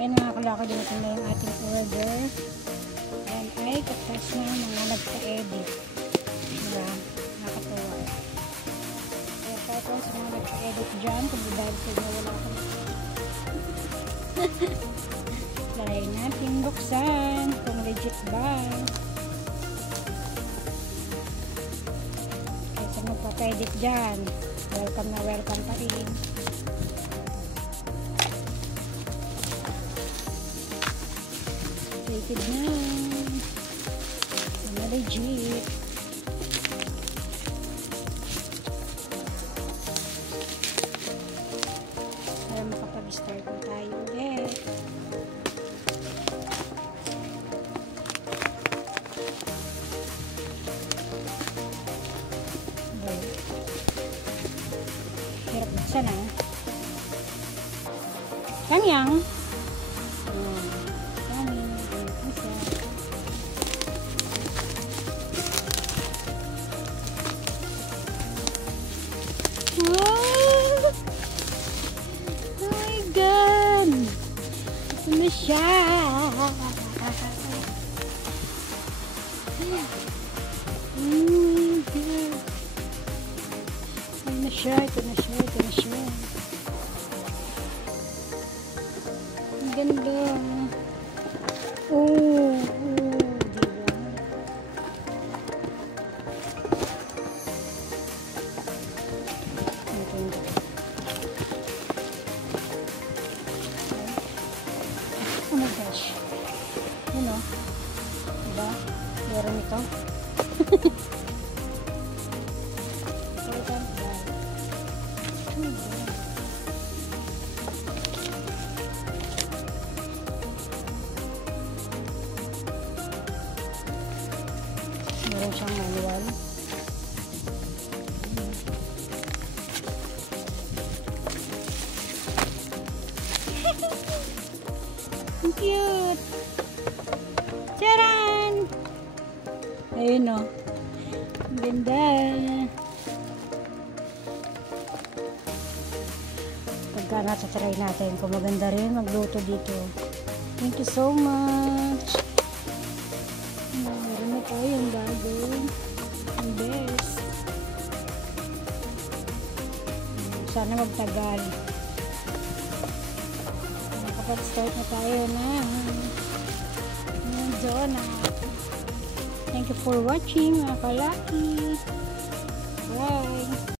Ngayon mga kalaki, dumating na yung ating order. Ayan ay katas na mga nagpa-edit. Diba? Nakatuwa. Kaya kahit lang sa mga nagpa-edit dyan, kung dahil sa inyo wala akong try natin buksan kung legit ba. Kaya sa magpa-edit dyan, welcome na welcome pa rin. Rated na. Ano legit. Para makapag-start na tayo ulit. Hirap buksan ah. Kanyang. Wow! Oh my God! Ito na siya! Oh my God! Ito na siya, ito na siya, ito na siya. Ang ganda! Oh! Oh my gosh. Yun o. Diba? Meron ito. Meron siyang manual. Ang cute! Charan! Ayun o. Ang ganda. Pagka natatry natin kung maganda rin magluto dito. Thank you so much. Meron na tayo yung bago. Ang best. Sana magtagal. Start na tayo na donut. Thank you for watching mga kalaki. Bye!